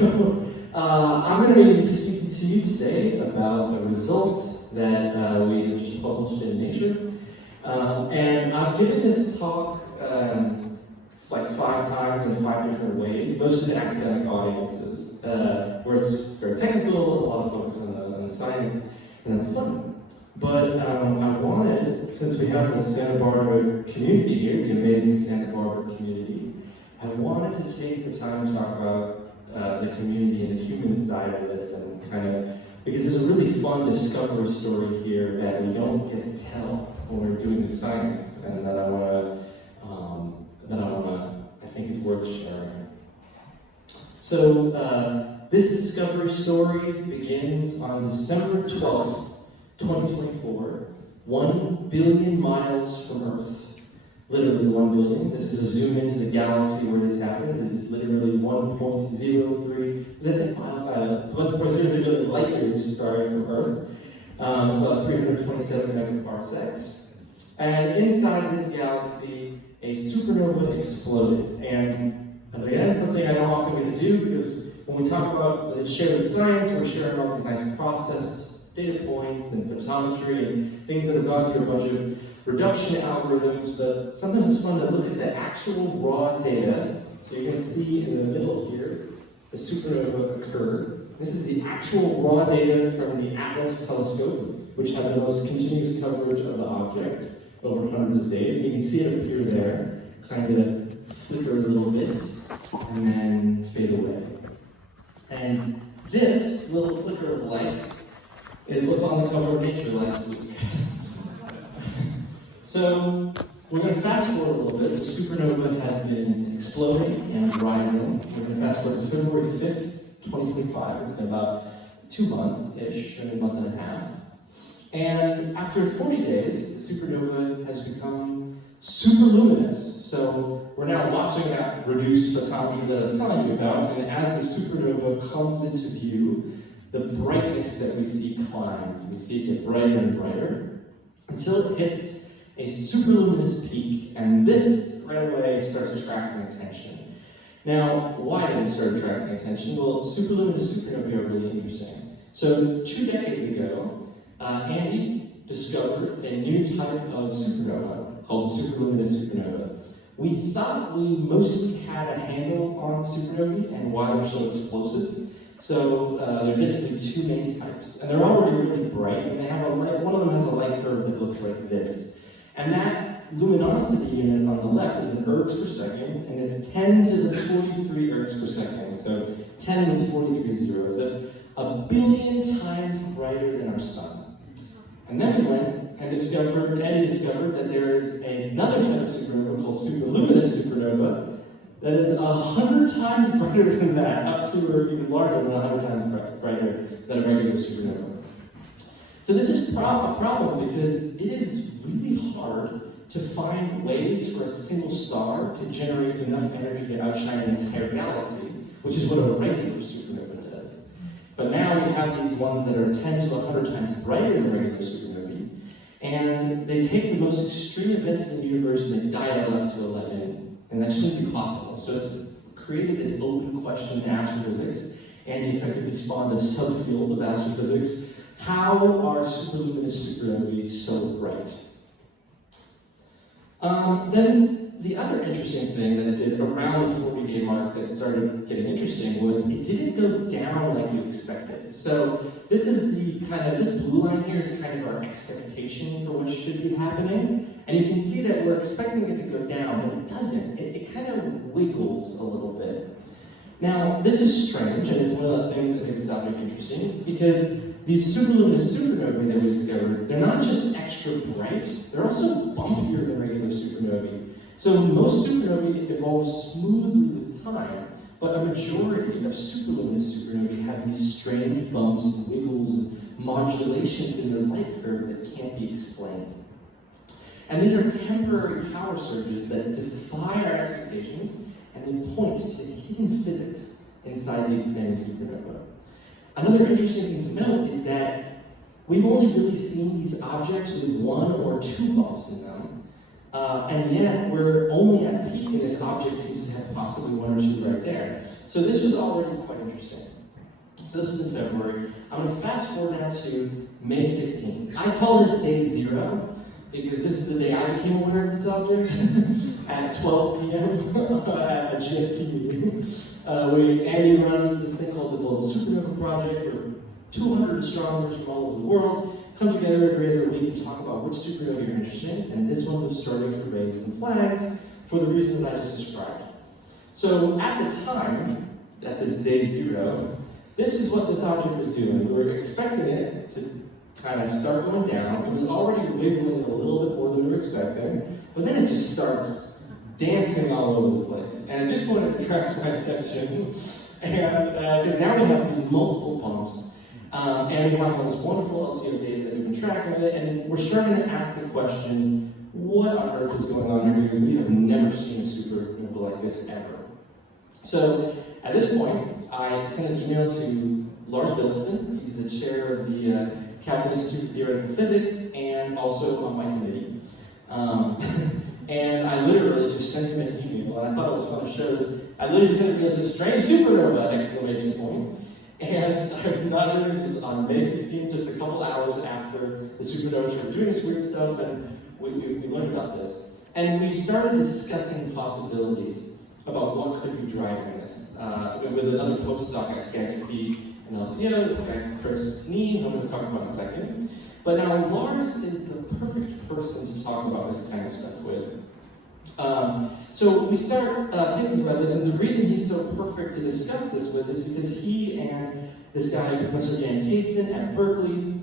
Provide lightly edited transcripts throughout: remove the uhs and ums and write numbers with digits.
I'm going to be speaking to you today about the results that we just published in Nature. And I've given this talk like 5 times in 5 different ways, mostly to academic audiences, where it's very technical, a lot of focus on the science, and that's fun. But I wanted, since we have the Santa Barbara community here, the amazing Santa Barbara community, I wanted to take the time to talk about the community and the human side of this, and kind of, because there's a really fun discovery story here that we don't get to tell when we're doing the science, and that I think is worth sharing. So this discovery story begins on December 12th, 2024, 1 billion miles from Earth. Literally 1 billion. This is a zoom into the galaxy where this happened. It is literally 1.03, that's like miles out of 1.03 billion light years starting from Earth. It's about 327 megaparsecs. And inside this galaxy, a supernova exploded. And again, something I don't often get to do, because when we talk about share the science, we're sharing all these nice processed data points and photometry and things that have gone through a bunch of reduction algorithms, but sometimes it's fun to look at the actual raw data. So you can see in the middle here, the supernova occurred. This is the actual raw data from the Atlas telescope, which had the most continuous coverage of the object over hundreds of days. You can see it appear there, kind of flicker a little bit, and then fade away. And this little flicker of light is what's on the cover of Nature last week. So we're going to fast forward a little bit. The supernova has been exploding and rising. We're going to fast forward to February 5th, 2025. It's been about 2 months-ish, maybe a month and a half. And after 40 days, the supernova has become superluminous. So we're now watching that reduced photometry that I was telling you about, and as the supernova comes into view, the brightness that we see climbs. We see it get brighter and brighter until it hits a superluminous peak, and this right away starts attracting attention. Now, why does it start attracting attention? Well, superluminous supernovae are really interesting. So 2 decades ago, Andy discovered a new type of supernova called a superluminous supernova. We thought we mostly had a handle on supernovae and why they're so explosive. So there are basically 2 main types, and they're already really bright, and they have a light, one of them has a light curve that looks like this. And that luminosity unit on the left is in ergs per second, and it's 10 to the 43 ergs per second, so 10 with 43 zeros. That's 1 billion times brighter than our sun. And then we went and Eddie discovered that there is another type of supernova called superluminous supernova that is 100 times brighter than that, up to or even larger than 100 times brighter than a regular supernova. So this is a problem because it is really hard to find ways for a single star to generate enough energy to outshine the entire galaxy, which is what a regular supernova does. But now we have these ones that are 10 to 100 times brighter than regular supernovae, and they take the most extreme events in the universe and they dial it up to 11, and that shouldn't be possible. So it's created this open question in astrophysics, and the effectively spawned a subfield of astrophysics. How are superluminous supernovae so bright? Then the other interesting thing that it did around the 40-day mark that started getting interesting was it didn't go down like we expected. So this is this blue line here is kind of our expectation for what should be happening. And you can see that we're expecting it to go down, but it doesn't. It kind of wiggles a little bit. Now, this is strange, and it's one of the things that makes this object interesting, because these superluminous supernovae that we discovered, they're not just extra bright, they're also bumpier than regular supernovae. So most supernovae evolve smoothly with time, but a majority of superluminous supernovae have these strange bumps and wiggles and modulations in their light curve that can't be explained. And these are temporary power surges that defy our expectations, and they point to hidden physics inside the expanding supernova. Another interesting thing to note is that we've only really seen these objects with 1 or 2 bumps in them, And yet, we're only at peak, and this object seems to have possibly one or two right there. So this was already quite interesting. So this is in February. I'm going to fast forward now to May 16th. I call this day 0 because this is the day I became aware of this object at 12 p.m. at a GSP meeting. Andy runs this thing called the Global Supernova Project, where 200 astronomers from all over the world come together every other week and talk about which supernova you're interested in, and this one was starting to raise some flags for the reason that I just described. So at the time, at this day 0, this is what this object was doing. We were expecting it to kind of start going down. It was already wiggling a little bit more than we were expecting, but then it just starts dancing all over the place. And at this point, it attracts my attention, and because now we have these multiple bumps, and we have all this wonderful LCO data that we've been tracking with it, and we're starting to ask the question, what on earth is going on here? Because we have never seen a supernova like this ever. So at this point, I sent an email to Lars Billiston. He's the chair of the Cabinet Institute for Theoretical Physics and also on my committee. And I literally just sent him an email, and I thought it was fun to show this. I literally sent him this strange supernova exclamation point. And I'm not sure, this was on May 16th, just a couple hours after the supernovas were doing this weird stuff, and we learned about this. And we started discussing possibilities about what could be driving this. With another postdoc at KXP and LCO, this guy Chris Snee, who I'm going to talk about in a second. But now Lars is the perfect person to talk about this kind of stuff with. So we start thinking about this, and the reason he's so perfect to discuss this with is because he and this guy, Professor Dan Kaysen at Berkeley,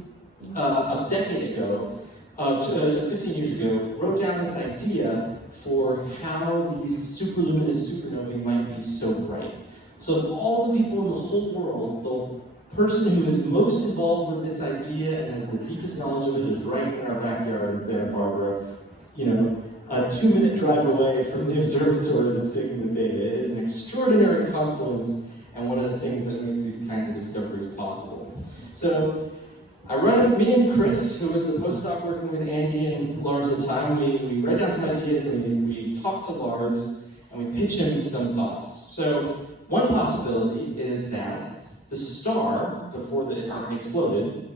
a decade ago, 15 years ago, wrote down this idea for how these superluminous supernovae might be so bright. So of all the people in the whole world, the person who is most involved with this idea and has the deepest knowledge of it is right in our backyard in Santa Barbara, a 2-minute drive away from the observatory that's taking the data. It is an extraordinary confluence and one of the things that makes these kinds of discoveries possible. So me and Chris, who was the postdoc working with Andy and Lars at the time, we read down some ideas and we talked to Lars and we pitched him some thoughts. So one possibility is that the star, before it exploded,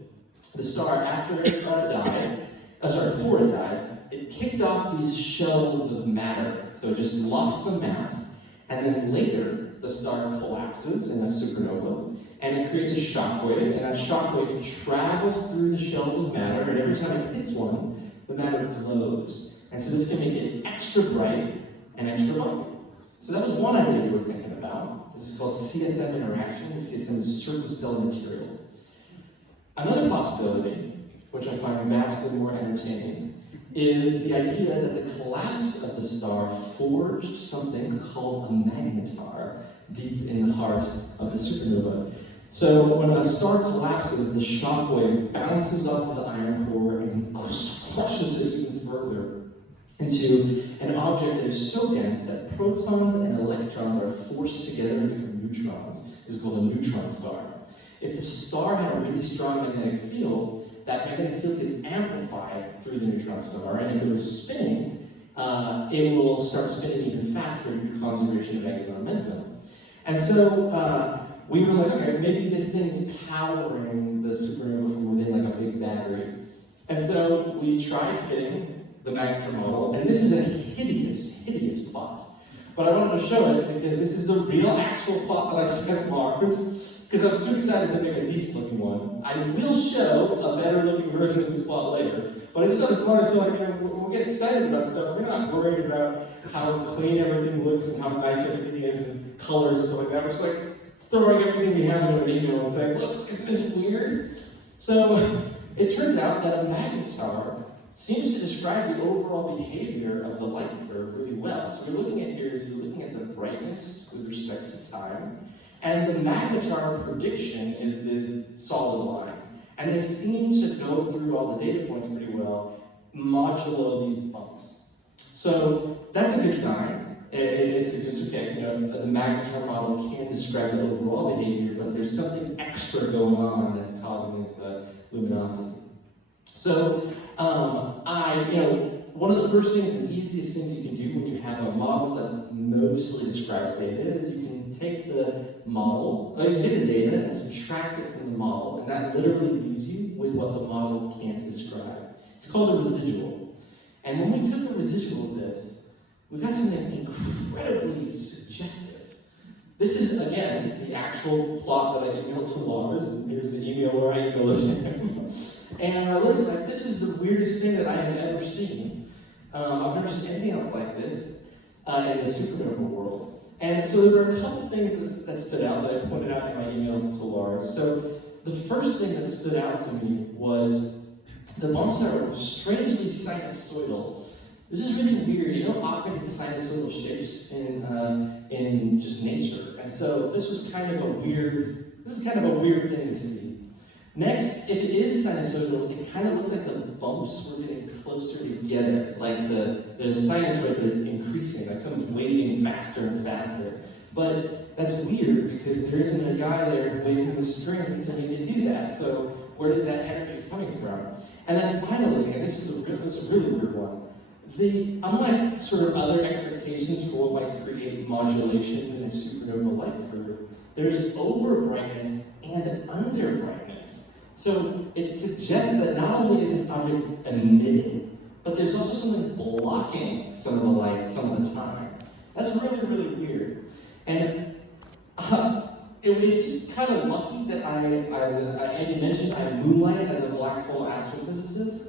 the star after it before it died, it kicked off these shells of matter. So it just lost some mass, and then later the star collapses in a supernova, and it creates a shockwave, and that shockwave travels through the shells of matter, and every time it hits one, the matter glows. And so this can make it extra bright and extra bumpy. So that was one idea we were thinking about. This is called CSM interaction. The CSM is circumstellar material. Another possibility, which I find vastly more entertaining, is the idea that the collapse of the star forged something called a magnetar deep in the heart of the supernova. So when a star collapses, the shock wave bounces off of the iron core and crushes it even further into an object that is so dense that protons and electrons are forced together to become neutrons. This is called a neutron star. If the star had a really strong magnetic field, that magnetic field gets amplified through the neutron star, and if it was spinning, it will start spinning even faster due to conservation of angular momentum. And so we were like, okay, maybe this thing is powering the supernova from within like a big battery. And so we tried fitting the magnetar model, and this is a hideous, hideous plot. But I wanted to show it because this is the real actual plot that I sent Mars. Because I was too excited to make a decent looking one. I will show a better looking version of this plot later. But I just thought it's funny, so when we get excited about stuff, we're not worried about how clean everything looks and how nice everything is and colors and stuff like that. We're just like throwing everything we have into an email and saying, look, isn't this weird? So it turns out that a magnetar seems to describe the overall behavior of the light curve really well. So we're looking at here is we're looking at the brightness with respect to time. And the magnetar prediction is these solid lines. And they seem to go through all the data points pretty well, modulo these bumps. So that's a good sign. It suggests, okay, the magnetar model can describe the overall behavior, but there's something extra going on that's causing this luminosity. So one of the first things and easiest things you can do when you have a model that mostly describes data is you can take the model, you can take the data and subtract it from the model, and that literally leaves you with what the model can't describe. It's called a residual. And when we took a residual of this, we got something incredibly suggestive. This is, again, the actual plot that I emailed to Lars, and here's the email where I emailed it to him. And Lars was like, this is the weirdest thing that I have ever seen. I've never seen anything else like this in the supernova world. And so there were a couple things that stood out that I pointed out in my email to Lars. So the first thing that stood out to me was the bumps are strangely sinusoidal. This is really weird. You don't often get sinusoidal shapes in just nature. And so this was kind of a weird thing to see. Next, if it is sinusoidal, it kind of looked like the bumps were getting closer together, like the sinusoid that's increasing, like someone's waving faster and faster. But that's weird because there isn't a guy there waving the string to make it do that. So where does that energy coming from? And then finally, and this is a really weird one, unlike sort of other expectations for what might create modulations in a supernova light curve, there's over brightness and under brightness. So it suggests that not only is this object emitting, but there's also something blocking some of the light some of the time. That's really, really weird. And it's just kind of lucky that Andy mentioned, I moonlight as a black hole astrophysicist.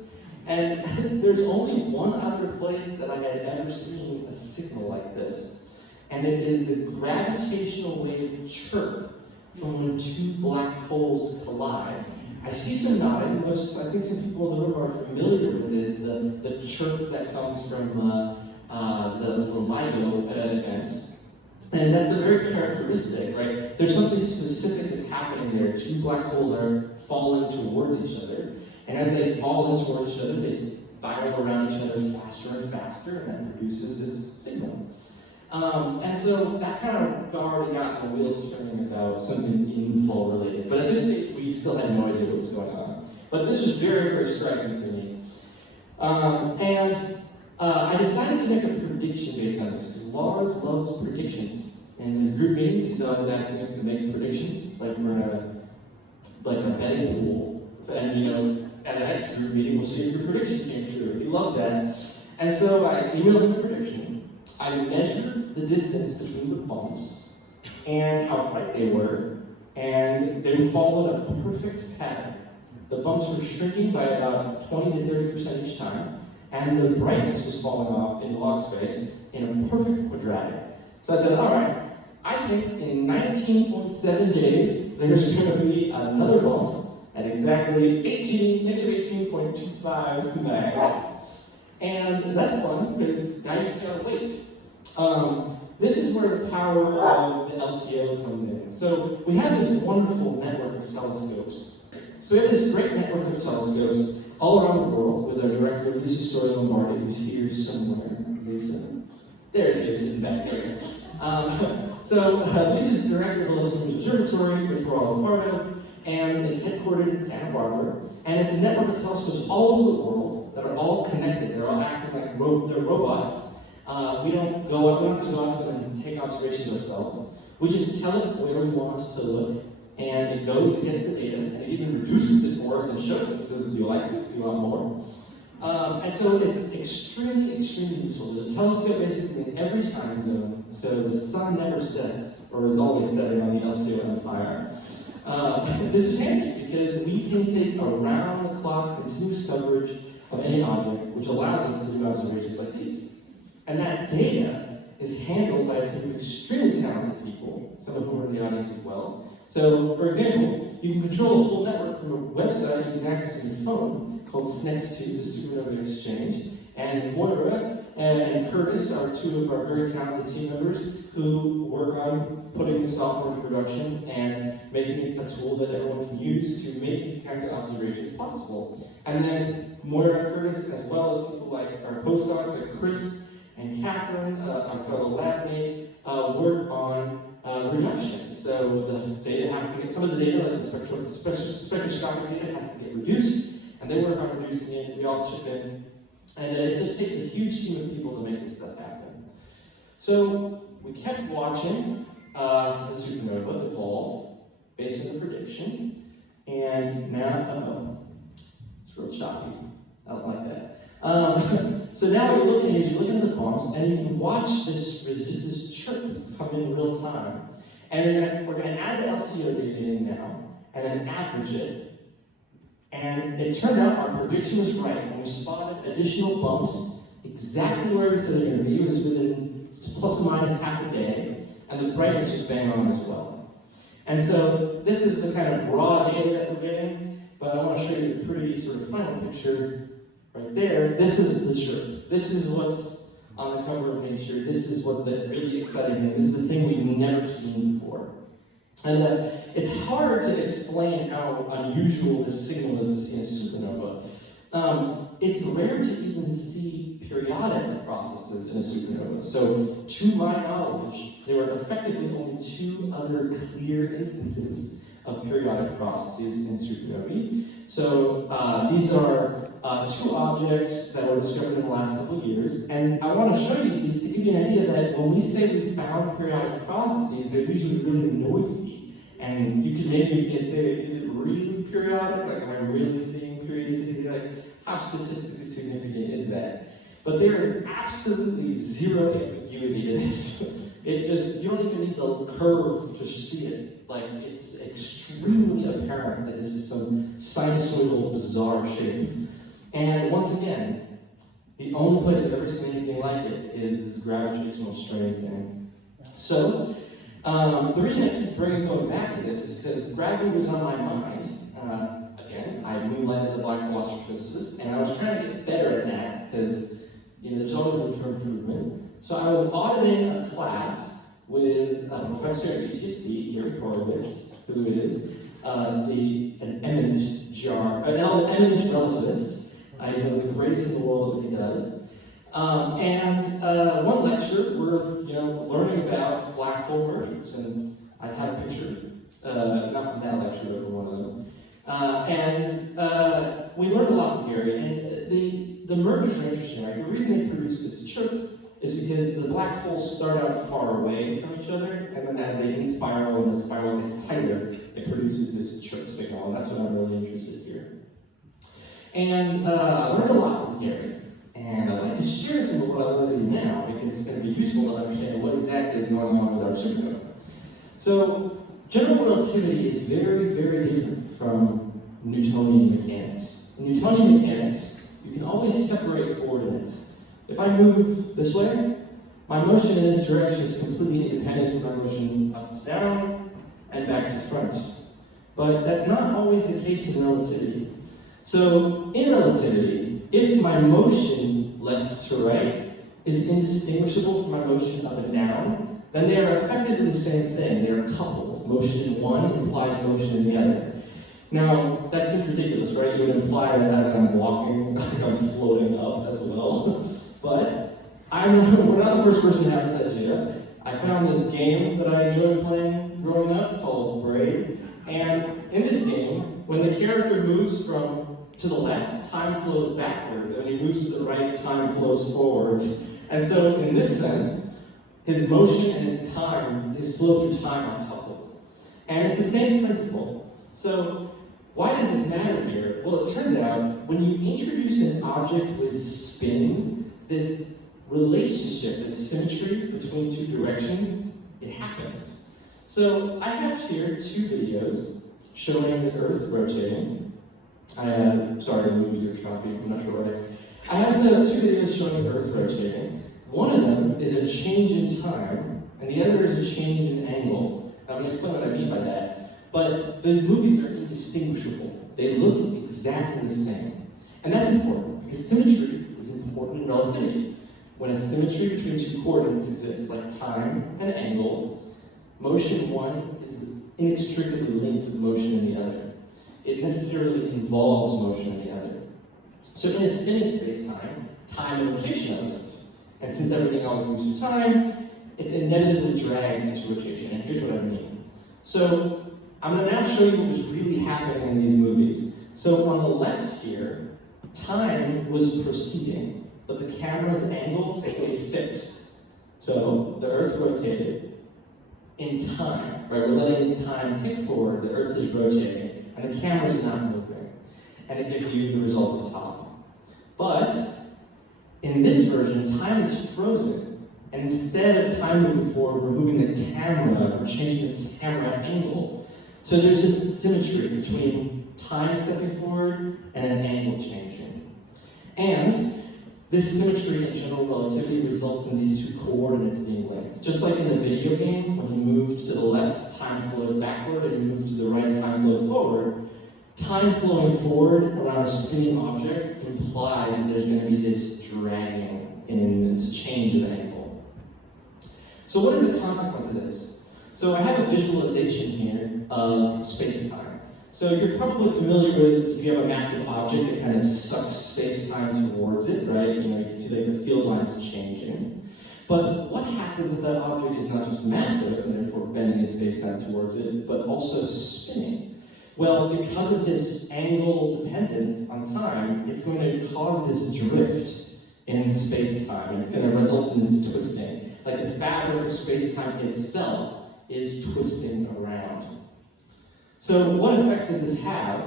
And there's only one other place that I had ever seen a signal like this. And it is the gravitational wave chirp from when two black holes collide. I see some nodding. I think some people in the room are familiar with this, the chirp that comes from the LIGO events. And that's a very characteristic, right? There's something specific that's happening there. Two black holes are falling towards each other. And as they fall in towards each other, they spiral around each other faster and faster, and that produces this signal. And so that kind of already got the wheels turning about something info related. But at this stage, we still had no idea what was going on. But this was very, very striking to me. I decided to make a prediction based on this, because Lars loves predictions. In his group meetings, he's always asking us to make predictions, like we're in a betting pool. And at the next group meeting, we'll see if your prediction came true. He loves that. And so I emailed him a prediction. I measured the distance between the bumps and how bright they were, and they followed a perfect pattern. The bumps were shrinking by about 20 to 30% each time, and the brightness was falling off in log space in a perfect quadratic. So I said, all right, I think in 19.7 days, there's going to be another bump at exactly negative 18.25 mags. And that's fun, because now you just gotta wait. This is where the power of the LCO comes in. So we have this wonderful network of telescopes. So we have this great network of telescopes all around the world with our director, Lisa Story-Lombardi, who's here somewhere. Lisa? There she is, isn't that here? This is the director of the Cumbres Observatory, which we're all a part of. And it's headquartered in Santa Barbara, and it's a network of telescopes all over the world that are all connected. They're all acting like they're robots. We don't have to go out there and take observations ourselves. We just tell it where we want to look, and it goes and gets the data, and it even reduces it for us and shows it. It says, do you like this? Do you want more? And so it's extremely, extremely useful. There's a telescope basically in every time zone, so the sun never sets, or is always setting on the LCO Empire. This is handy because we can take around-the-clock continuous coverage of any object, which allows us to do observations like these. And that data is handled by a team of extremely talented people, some of whom are in the audience as well. So, for example, you can control a whole network from a website you can access on your phone called SNEX2, the Supernova Exchange. And Moira and Curtis are two of our very talented team members who work on putting the software into production and making it a tool that everyone can use to make these kinds of observations possible. And then Moira and Curtis, as well as people like our postdocs, like Chris and Catherine, our fellow lab mate, work on reduction. So the data has to get, some of the data, like the spectroscopic data, has to get reduced, and they work on reducing it. We all chip in And it just takes a huge team of people to make this stuff happen. So we kept watching the supernova evolve based on the prediction, and now, it's real choppy. I don't like that. So now you're looking at the bumps, and you can watch this chirp come in real time. And we're going to add the LCO data in now, and then average it. And it turned out our prediction was right, and we spotted additional bumps exactly where we said they were going to be. It was within plus or minus half a day, and the brightness was bang on as well. And so this is the kind of raw data that we're getting, but I want to show you the pretty sort of final picture right there. This is the chirp. This is what's on the cover of Nature. This is what the really exciting thing. This is the thing we've never seen before. And it's hard to explain how unusual this signal is to see in a supernova. It's rare to even see periodic processes in a supernova. So, to my knowledge, there are effectively only 2 other clear instances of periodic processes in supernovae. So, these are 2 objects that were discovered in the last couple of years. And I want to show you these to give you an idea that when we say we found periodic processes, they're usually really noisy. And you can maybe say, is it really periodic? Like, am I really seeing periodicity? Like, how statistically significant is that? But there is absolutely zero ambiguity to this. You don't even need the curve to see it. Like, it's extremely apparent that this is some sinusoidal, bizarre shape. And once again, the only place I've ever seen anything like it is this gravitational strain thing. So, the reason I keep going back to this is because gravity was on my mind. Again, I moonlight as a black hole astrophysicist, and I was trying to get better at that because there's always room for improvement. So I was auditing a class with a professor at UCSB, Gary Horowitz, who is an eminent relativist. He's one of the greatest in the world at what he does. One lecture, we're learning about black hole mergers, and I have a picture, not from that lecture, but from one of them. We learned a lot from Gary, and the mergers are interesting, right? The reason they produce this chirp is because the black holes start out far away from each other, and then as they in-spiral and the spiral gets tighter, it produces this chirp signal, and that's what I'm really interested here. And I learned a lot from Gary. And I'd like to share some of what I learned now because it's going to be useful to understand what exactly is going on with our supernova. So, general relativity is very, very different from Newtonian mechanics. In Newtonian mechanics, you can always separate coordinates. If I move this way, my motion in this direction is completely independent from my motion up to down and back to front. But that's not always the case in relativity. So, in relativity, if my motion left to right is indistinguishable from my motion up and down, then they are effectively the same thing. They are coupled. Motion in one implies motion in the other. Now, that seems ridiculous, right? You would imply that as I'm walking, I'm floating up as well. But we're not the first person to have this idea. I found this game that I enjoyed playing growing up called Braid. And in this game, when the character moves to the left, time flows backwards, and when he moves to the right, time flows forwards. And so, in this sense, his motion and his flow through time are coupled. And it's the same principle. So, why does this matter here? Well, it turns out, when you introduce an object with spin, this relationship, this symmetry between 2 directions, it happens. So, I have here 2 videos showing the Earth rotating. Sorry, the movies are choppy, I'm not sure why. I have 2 videos showing the Earth rotating. One of them is a change in time, and the other is a change in angle. I'm going to explain what I mean by that. But those movies are indistinguishable. They look exactly the same. And that's important, because symmetry is important in relativity. When a symmetry between 2 coordinates exists, like time and angle, motion in one is inextricably linked with motion in the other. It necessarily involves motion in the other. So in a spinning space-time, time and rotation are linked. And since everything always moves through time, it's inevitably dragged into rotation. And here's what I mean. So I'm going to now show you what was really happening in these movies. So on the left here, time was proceeding. but the camera's angle stayed fixed. So the Earth rotated in time, right? We're letting time tick forward, the Earth is rotating, and the camera's not moving. And it gives you the result at the top. But in this version, time is frozen. And instead of time moving forward, we're moving the camera, we're changing the camera angle. So there's this symmetry between time stepping forward and an angle changing. And this symmetry in general relativity results in these two coordinates being linked. Just like in the video game, when you moved to the left, time flowed backward, and you moved to the right, time flowed forward. Time flowing forward around a spinning object implies that there's going to be this dragging in this change of angle. So what is the consequence of this? So I have a visualization here of space-time. So you're probably familiar with, if you have a massive object, it kind of sucks space-time towards it, right? You know, you can see like the field lines changing. But what happens if that object is not just massive, and therefore bending space-time towards it, but also spinning? Well, because of this angle dependence on time, it's going to cause this drift in space-time, and it's going to result in this twisting. Like the fabric of space-time itself is twisting around. So what effect does this have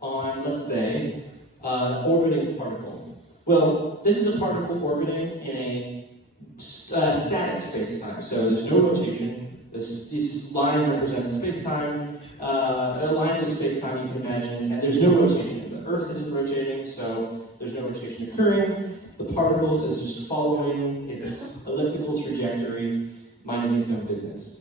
on, let's say, orbiting particle? Well, this is a particle orbiting in a static space-time. So there's no rotation. These lines represent space-time, lines of space-time you can imagine, and there's no rotation. The Earth isn't rotating, so there's no rotation occurring. The particle is just following its elliptical trajectory, minding its own business.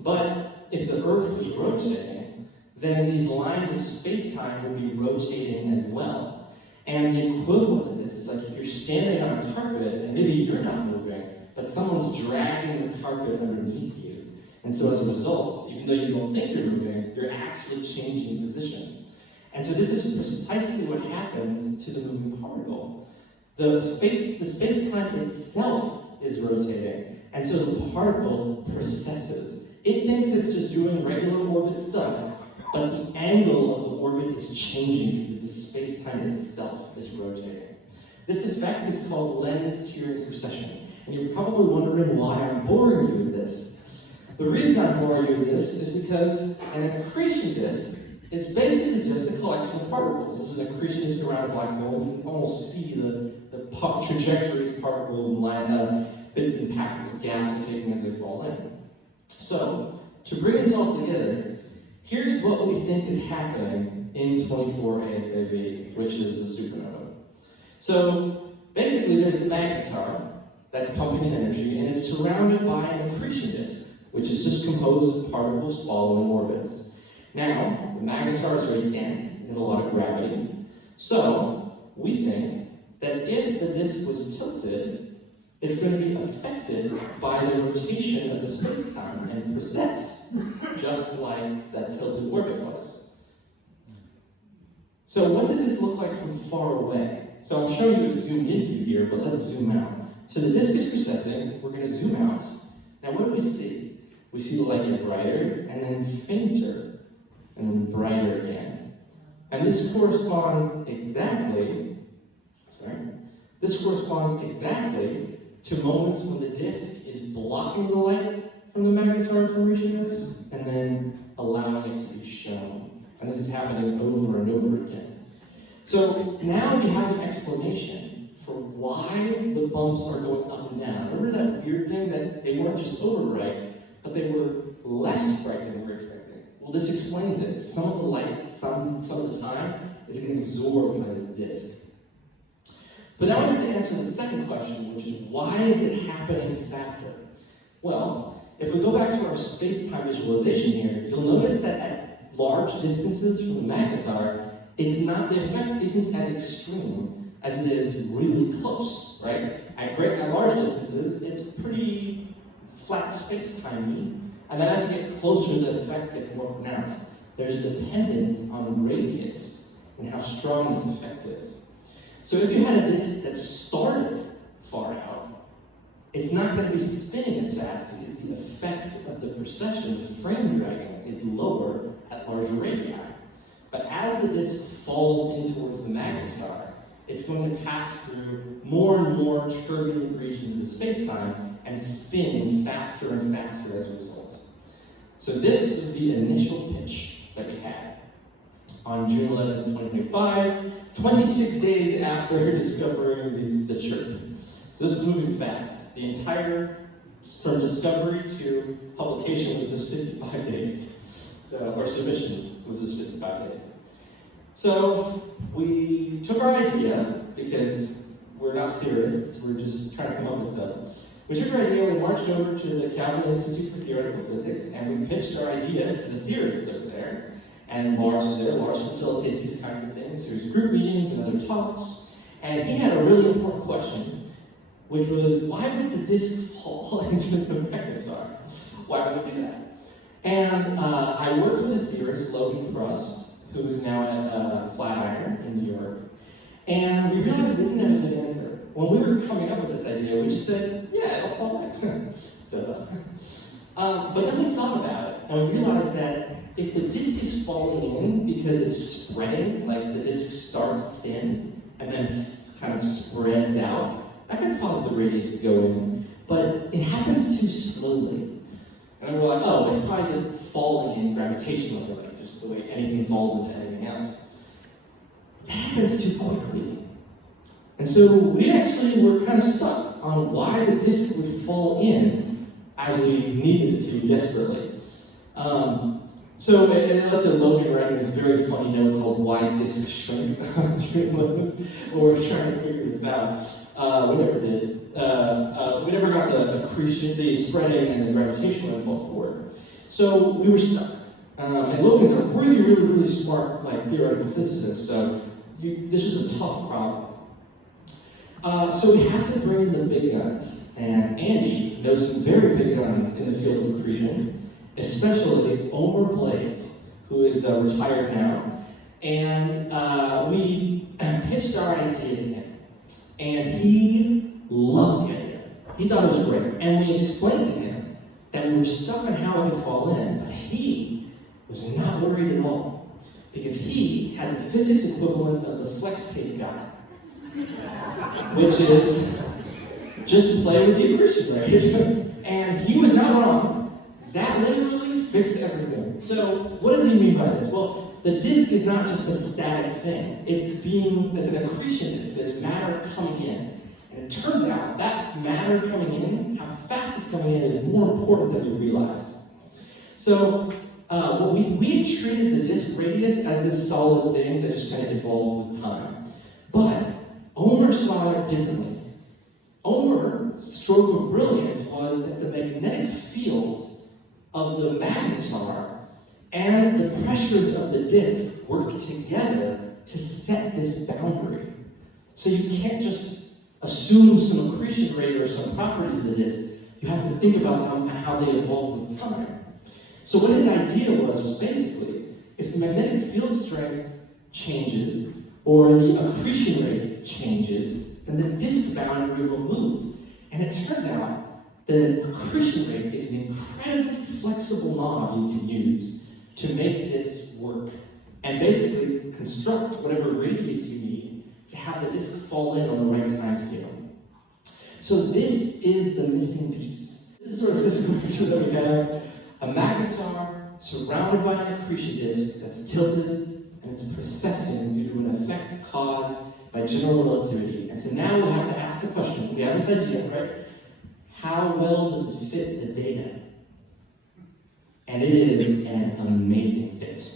But if the Earth was rotating, then these lines of space-time would be rotating as well. And the equivalent of this is like if you're standing on a carpet, and maybe you're not moving, but someone's dragging the carpet underneath you. And so as a result, even though you don't think you're moving, you're actually changing position. And so this is precisely what happens to the moving particle. The space-time itself is rotating, and so the particle precesses. It thinks it's just doing regular orbit stuff, but the angle of the orbit is changing because the space-time itself is rotating. This effect is called lens-tearing precession, and you're probably wondering why I'm boring you with this. The reason I'm boring you with this is because an accretion disk is basically just a collection of particles. This is an accretion disk around a black hole, and you can almost see the trajectories, particles, and line bits and packets of gas are taking as they fall in. So, to bring this all together, here's what we think is happening in 24 AFAB, which is the supernova. So, basically there's the magnetar that's pumping in energy, and it's surrounded by an accretion disk, which is just composed of particles following orbits. Now, the magnetar is very dense, it has a lot of gravity, so we think that if the disk was tilted, it's going to be affected by the rotation of the space-time and precess, just like that tilted orbit was. So what does this look like from far away? So I'm showing you a zoomed in view here, but let's zoom out. So the disk is precessing, we're going to zoom out. Now what do we see? We see the light get brighter, and then fainter, and then brighter again. And this corresponds exactly to moments when the disk is blocking the light from the magnetar from reaching us, and then allowing it to be shown. And this is happening over and over again. So now we have an explanation for why the bumps are going up and down. Remember that weird thing that they weren't just over bright, but they were less bright than we were expecting? Well, this explains it. Some of the light, some of the time, is getting absorbed by this disk. But now we have to answer the second question, which is why is it happening faster? Well, if we go back to our space-time visualization here, you'll notice that at large distances from the magnetar, the effect isn't as extreme as it is really close, right? At large distances, it's pretty flat space-time, and then as you get closer, the effect gets more pronounced. There's a dependence on radius and how strong this effect is. So if you had a disk that started far out, it's not going to be spinning as fast because the effect of the precession, the frame dragging, is lower at larger radii. But as the disk falls in towards the magnetar, it's going to pass through more and more turbulent regions of the space-time and spin faster and faster as a result. So this was the initial pitch that we had on June 11th, 2025, 26 days after discovering the chirp. So this is moving fast. The entire, from discovery to publication was just 55 days. So, or submission was just 55 days. So we took our idea, because we're not theorists, we're just trying to come up with stuff. We took our idea, we marched over to the Calvin Institute for Theoretical Physics, and we pitched our idea to the theorists over there. And Lars was there. Lars facilitates these kinds of things. There's group meetings and other talks. And he had a really important question, which was, why would the disk fall into the magnetar? Why would it do that? And I worked with a theorist, Logan Crust, who is now at Flatiron in New York. And we realized we didn't have a good answer. When we were coming up with this idea, we just said, yeah, it'll fall back. But then we thought about it, and we realized that if the disk is falling in because it's spreading, like the disk starts thin and then kind of spreads out, that could cause the radius to go in, but it happens too slowly. And we're like, oh, it's probably just falling in gravitationally, like just the way anything falls into anything else. That happens too quickly. And so we actually were kind of stuck on why the disk would fall in as we needed it to desperately. So let's say Logan writing this very funny note called Why Disk Shrink on June 11th, or we're trying to figure this out. We never did. We never got the accretion, the spreading, and the gravitational influx to work. So we were stuck. And Logan's a really, really, really smart theoretical physicist, so this was a tough problem. So we had to bring in the big guns, and Andy knows some very big guns in the field of accretion, especially Omer Blaze, who is retired now. And we pitched our idea to him, and he loved the idea. He thought it was great. And we explained to him that we were stuck on how it would fall in, but he was not worried at all, because he had the physics equivalent of the flex tape guy, which is just play with the accretion rate. And he was not wrong. That literally fixed everything. So what does he mean by this? Well, the disk is not just a static thing. It's an accretion disk. There's matter coming in. And it turns out that matter coming in, how fast it's coming in, is more important than we realized. So we treated the disk radius as this solid thing that just kind of evolved with time. But Omer saw it differently. Omer's stroke of brilliance was that the magnetic field of the magnetar and the pressures of the disk work together to set this boundary. So you can't just assume some accretion rate or some properties of the disk. You have to think about how they evolve with time. So what his idea was basically, if the magnetic field strength changes or the accretion rate changes, then the disk boundary will move. And it turns out the accretion rate is an incredibly flexible knob you can use to make this work and basically construct whatever radius you need to have the disk fall in on the right time scale. So this is the missing piece. This is sort of physical picture that we have. A magnetar surrounded by an accretion disk that's tilted and it's precessing due to an effect caused by general relativity. And so now we have to ask the question, we have this idea, right? How well does it fit the data? And it is an amazing fit.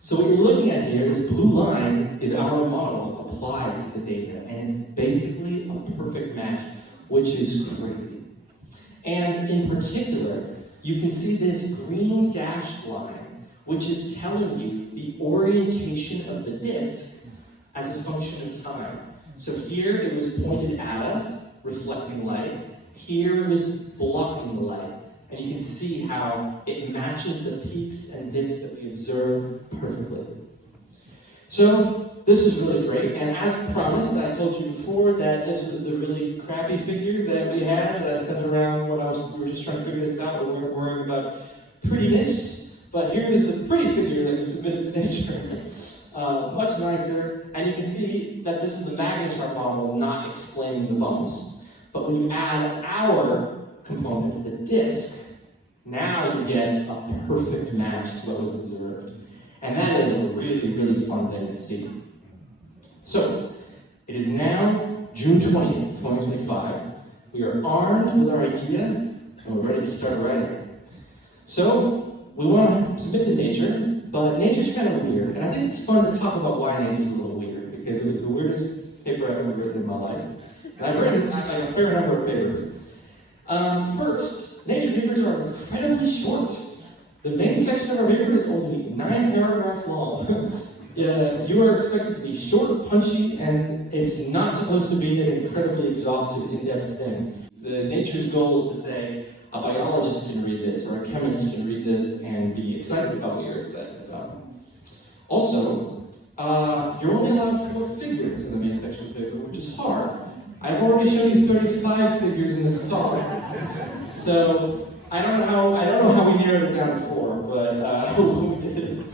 So what you're looking at here, this blue line, is our model applied to the data, and it's basically a perfect match, which is crazy. And in particular, you can see this green dashed line, which is telling you the orientation of the disk as a function of time. So here it was pointed at us, reflecting light. Here it was blocking the light. And you can see how it matches the peaks and dips that we observe perfectly. So this is really great. And as promised, I told you before that this was the really crappy figure that we had that I sent around when we were just trying to figure this out, but we weren't worrying about prettiness. But here is the pretty figure that we submitted to Nature. much nicer, and you can see that this is the magnetar model not explaining the bumps. But when you add our component to the disk, now you get a perfect match to what was observed. And that is a really, really fun thing to see. So, it is now June 20th, 2025. We are armed with our idea, and we're ready to start writing. So, we want to submit to nature, but nature's kind of weird. And I think it's fun to talk about why nature's a little weird, because it was the weirdest paper I've ever written in my life. And I've written a fair number of papers. First, nature papers are incredibly short. The main section of our paper is only 9 paragraphs long. You are expected to be short, punchy, and it's not supposed to be an incredibly exhaustive, in-depth thing. The nature's goal is to say, a biologist can read this, or a chemist can read this and be excited about what you're excited about. Also, you're only allowed 4 figures in the main section of the paper, which is hard. I've already shown you 35 figures in this talk. So, I don't know how we narrowed it down to 4, but we did.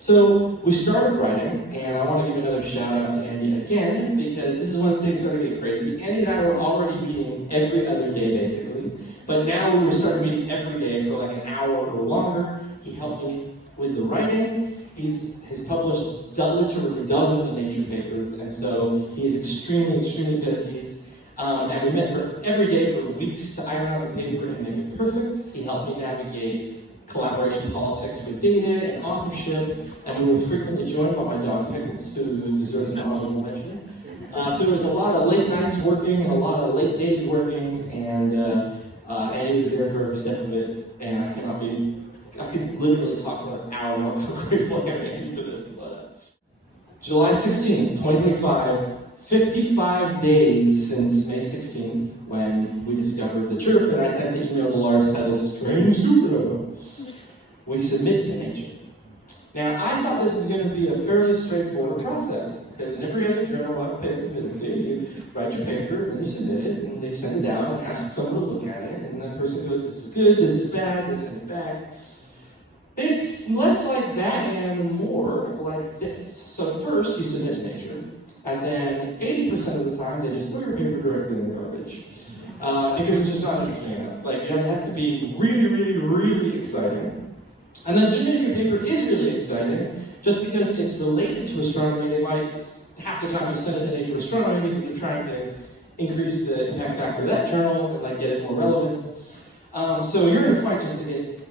So, we started writing, and I want to give another shout out to Andy again, because this is when things started to get crazy. Andy and I were already meeting every other day, basically. But now we were starting meeting every day for like an hour or longer. He helped me with the writing. He's published literally dozens of nature papers, and so he is extremely, extremely good at these. And we met for every day for weeks to iron out the paper and make it perfect. He helped me navigate collaboration politics with data and authorship, and we were frequently joined by my dog Pickles, who deserves an honorable mention. So there was a lot of late nights working and a lot of late days working, and Andy was there for every step of it, and I could literally talk for an hour about how grateful I am to Andy for this. But July 16th, 2025, 55 days since May 16th, when we discovered the truth, and I sent the email to Lars titled Strange Supernova. We submit to nature. Now, I thought this was going to be a fairly straightforward process, because in every other journal I've paid some visits to, you write your paper, and you submit it, and they send it out and ask someone to look at it, and that person goes, this is good, this is bad, they send it back. It's less like that and more like this. So first, you submit to nature, and then 80% of the time, they just throw your paper directly in the garbage. Because it's just not interesting enough. Like, it has to be really, really, really exciting. And then even if your paper is really exciting, just because it's related to astronomy, they might, half the time you send it to Nature Astronomy because they're trying to increase the impact factor of that journal and like get it more relevant. So you're in a fight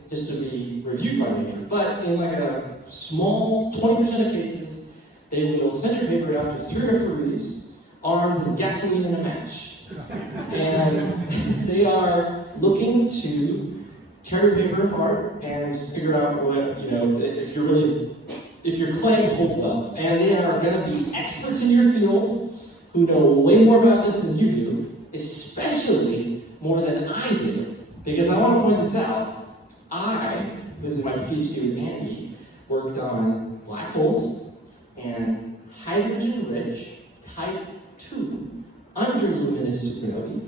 just to be reviewed by Nature. But in like a small 20% of cases, they will send your paper out to 3 referees armed with gasoline and a match. And they are looking to tear your paper apart and figure out what, if your claim holds up. And they are going to be experts in your field who know way more about this than you do, especially more than I do. Because I want to point this out, I, with my PhD with Andy, worked on black holes and hydrogen-rich type 2 underluminous supernovae,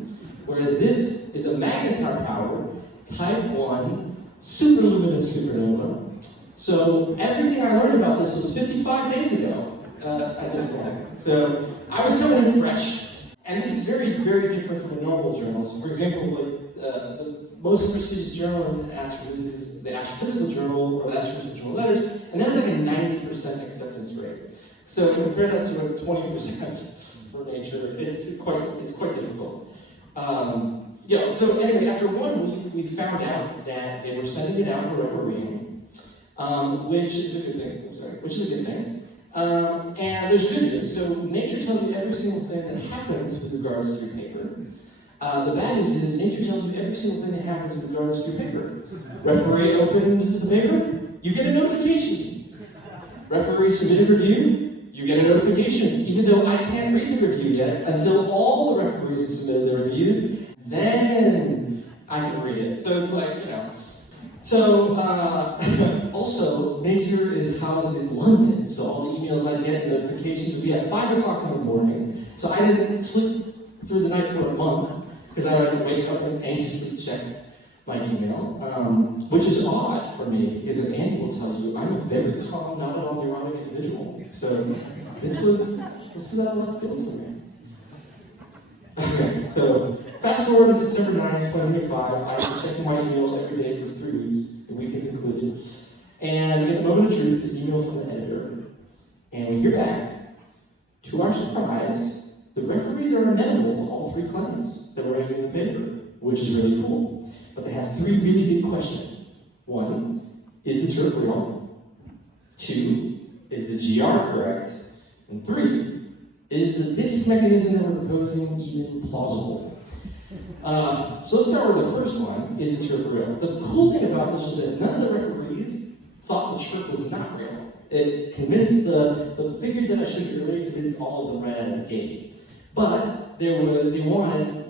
whereas this is a magnetar-powered type 1 superluminous supernova. So everything I learned about this was 55 days ago at this point. So I was coming in fresh. And this is very, very different from a normal journal. So for example, the most prestigious journal in astrophysics is the Astrophysical Journal or the Astrophysical Journal Letters, and that's like a 90% acceptance rate. So compare that to a 20% for Nature, it's quite difficult. So anyway, after 1 week, we found out that they were sending it out for refereeing, which is a good thing. And there's good news. So Nature tells you every single thing that happens with regards to your paper. The bad news is Nature tells you every single thing that happens with regards to your paper. Referee opened the paper, you get a notification. Referee submitted review, you get a notification. Even though I can't read the review yet, until all the referees have submitted their reviews, then I can read it. So it's like, So, also, Nature is housed in London, so all the emails I get and notifications would be at 5 o'clock in the morning. So I didn't sleep through the night for a month, because I would wake up and anxiously check my email, which is odd for me, because as Andy will tell you, I'm a very calm, not at all neurotic individual. visual. So this was out of left field for me. Okay, so fast forward to September 9th, 2025. I was checking my email every day for 3 weeks, the weekends included. And we get the moment of truth, the email from the editor. And we hear back, to our surprise, the referees are amenable to all 3 claims that were made in the paper, which is really cool. But they have 3 really big questions. 1, is the chirp real? 2, is the GR correct? And 3, is the disk mechanism that we're proposing even plausible? So let's start with the first one, is the chirp real? The cool thing about this was that none of the referees thought the chirp was not real. It convinced the figure that I showed you earlier convinced all of them right out of the gate. But they wanted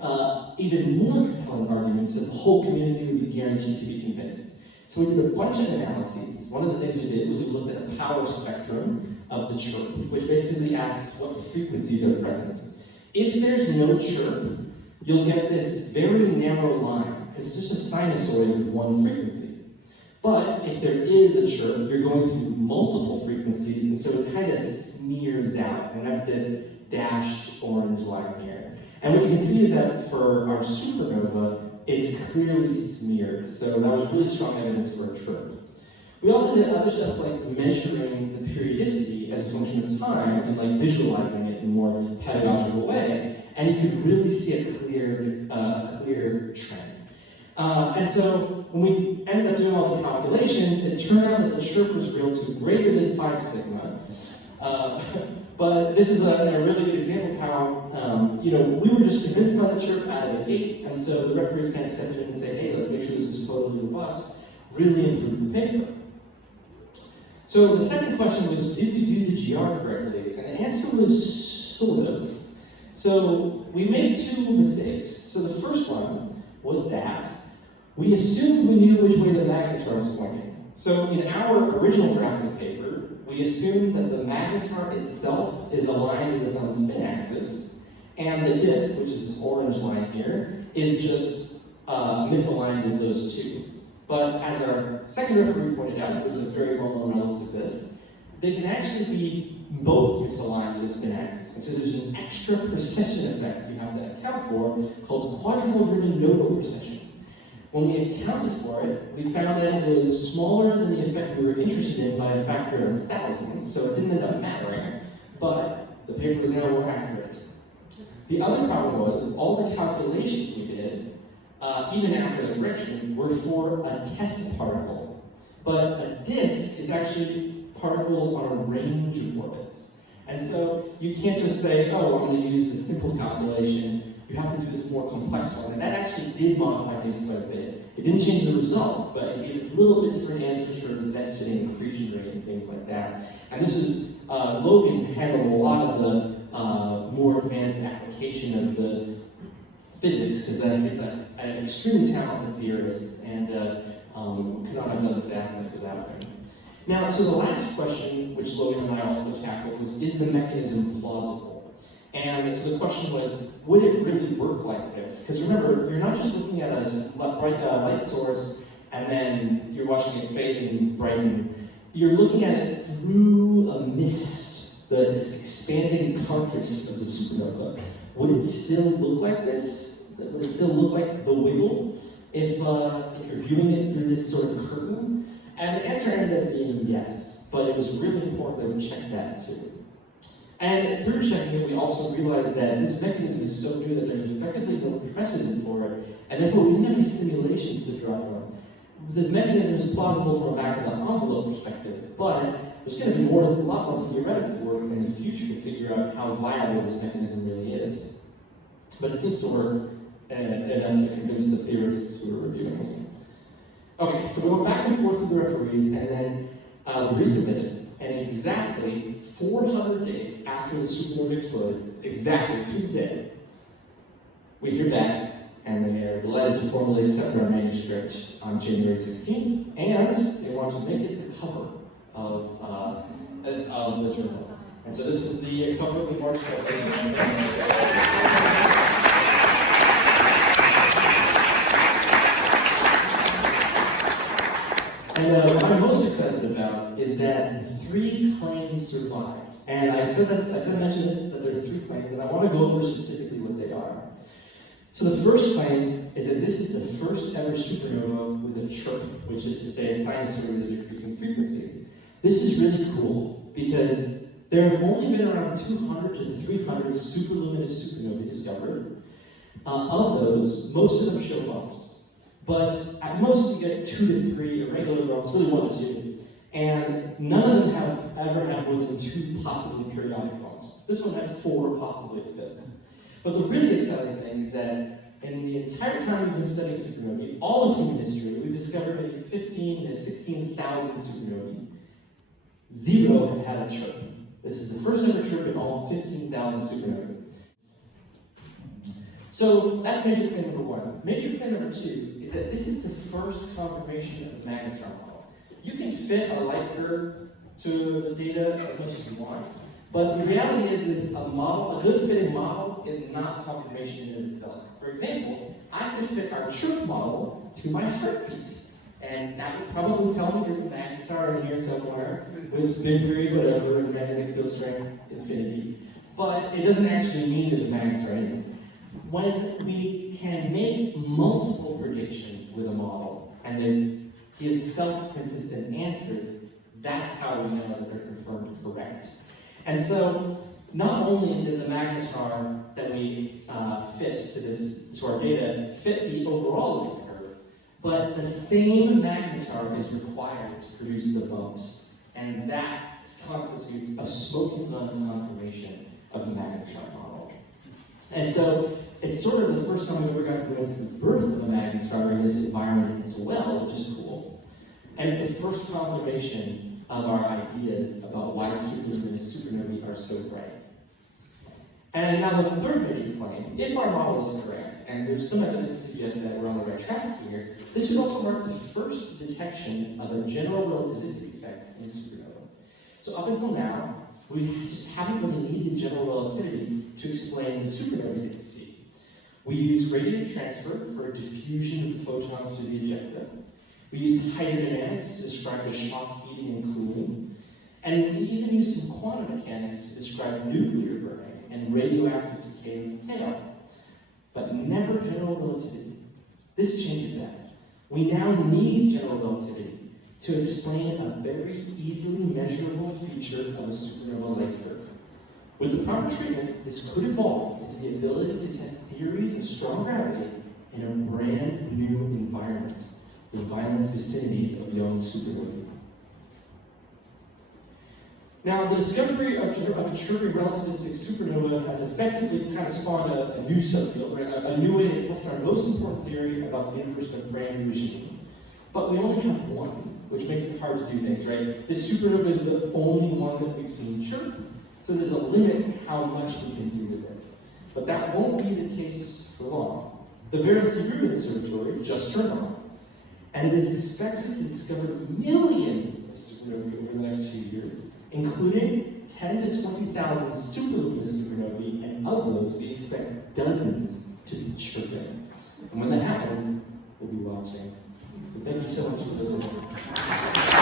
even more compelling arguments that the whole community would be guaranteed to be convinced. So we did a bunch of analyses. One of the things we did was we looked at a power spectrum of the chirp, which basically asks what frequencies are present. If there's no chirp, you'll get this very narrow line, because it's just a sinusoid with one frequency. But if there is a chirp, you're going through multiple frequencies, and so it kind of smears out, and that's this dashed orange line here. And what you can see is that for our supernova, it's clearly smeared. So that was really strong evidence for a chirp. We also did other stuff like measuring the periodicity as a function of time and like visualizing it in a more pedagogical way, and you could really see a clear trend. And so when we ended up doing all the calculations, it turned out that the chirp was real to greater than 5 sigma. But this is a really good example of how, we were just convinced by the chirp out of the gate, and so the referees kind of stepped in and said, hey, let's make sure this is totally robust, really improve the paper. So the second question was, did we do the GR correctly? And the answer was sort of. So we made 2 mistakes. So the first one was that we assumed we knew which way the magnetar was pointing. So in our original draft of the paper, we assumed that the magnetar itself is aligned with its own spin axis, and the disk, which is this orange line here, is just misaligned with those 2. But as our second referee pointed out, who was a very well-known relativist, they can actually be both misaligned with the spin axis. And so there's an extra precession effect you have to account for called quadruple-driven nodal precession. When we accounted for it, we found that it was smaller than the effect we were interested in by a factor of 1,000, so it didn't end up mattering, but the paper was now more accurate. The other problem was all the calculations we did, even after the correction, were for a test particle. But a disk is actually particles on a range of orbits. And so you can't just say, oh, I'm going to use this simple calculation. You have to do this more complex one. And that actually did modify things quite a bit. It didn't change the result, but it gave us a little bit different answers for the best fitting accretion rate and things like that. And this is, Logan handled a lot of the more advanced application of the physics, because he's an extremely talented theorist, and could not have done this aspect without him. Now, so the last question, which Logan and I also tackled, was, is the mechanism plausible? And so the question was, would it really work like this? Because remember, you're not just looking at a bright light source, and then you're watching it fade and brighten. You're looking at it through a mist, this expanding carcass of the supernova. Would it still look like this? Would it still look like the wiggle if you're viewing it through this sort of curtain? And the answer ended up being yes, but it was really important that we check that too. And through checking it, we also realized that this mechanism is so new that there's effectively no precedent for it, and therefore we didn't have any simulations to draw from. This mechanism is plausible from a back-of-the-envelope perspective, but there's going to be a lot more theoretical work in the future to figure out how viable this mechanism really is. But it seems to work enough to convince the theorists who are reviewing it. Okay, so we went back and forth with the referees, and then we resubmitted. And exactly 400 days after the supernova exploded, exactly today, we hear back, and they are delighted to formally accept our manuscript on January 16th, and they want to make it the cover of the journal. And so this is the cover of the March And what I'm most excited about is that 3 claims survive. And I mentioned this, that there are 3 claims, and I want to go over specifically what they are. So the first claim is that this is the first ever supernova with a chirp, which is to say a sinusoid with a decreasing frequency. This is really cool because there have only been around 200 to 300 superluminous supernovae discovered. Of those, most of them show bumps. But at most you get 2 to 3 irregular bumps, really 1 to 2. And none of them have ever had more than 2 possibly periodic bumps. This one had 4, possibly a 5th. But the really exciting thing is that in the entire time we've been studying supernovae, all of human history, we've discovered maybe 15 to 16,000 supernovae. 0 have had a chirp. This is the first ever chirp in all 15,000 supernovae. So that's major claim number 1. Major claim number 2 is that this is the first confirmation of the magnetar model. You can fit a light curve to the data as much as you want, but the reality is a good fitting model is not confirmation in itself. For example, I could fit our chirp model to my heartbeat, and that would probably tell me there's a magnetar in here somewhere with spin period, whatever, and magnetic field strength infinity. But it doesn't actually mean there's a magnetar in it. When we can make multiple predictions with a model and then give self-consistent answers, that's how we know that they're confirmed correct. And so, not only did the magnetar that we fit to our data fit the overall light curve, but the same magnetar is required to produce the bumps, and that constitutes a smoking gun confirmation of the magnetar model. And so, it's sort of the first time we ever got to witness the birth of a magnetar in this environment as well, which is cool. And it's the first confirmation of our ideas about why supernovae are so bright. And now the third major claim, if our model is correct, and there's some evidence to suggest that we're on the right track here, this would also mark the first detection of a general relativistic effect in supernova. So up until now, we just haven't really needed general relativity to explain the supernovae that we see. We use radiative transfer for diffusion of the photons through the ejecta. We use hydrodynamics to describe the shock heating and cooling. And we even use some quantum mechanics to describe nuclear burning and radioactive decay of the tail. But never general relativity. This changes that. We now need general relativity to explain a very easily measurable feature of a supernova light curve. With the proper treatment, this could evolve into the ability to test theories of strong gravity in a brand new environment, the violent vicinities of young supernovae. Now, the discovery of a truly relativistic supernova has effectively kind of spawned a new subfield, right? A new way to test our most important theory about the universe in a brand new regime. But we only have one, which makes it hard to do things, right? This supernova is the only one that we've seen chirp, so there's a limit to how much we can do with it. But that won't be the case for long. The Cumbres Observatory just turned on, and it is expected to discover millions of supernovae over the next few years, including 10 to 20,000 superluminous supernovae, and of those we expect dozens to be chirping. And when that happens, we'll be watching. So thank you so much for listening.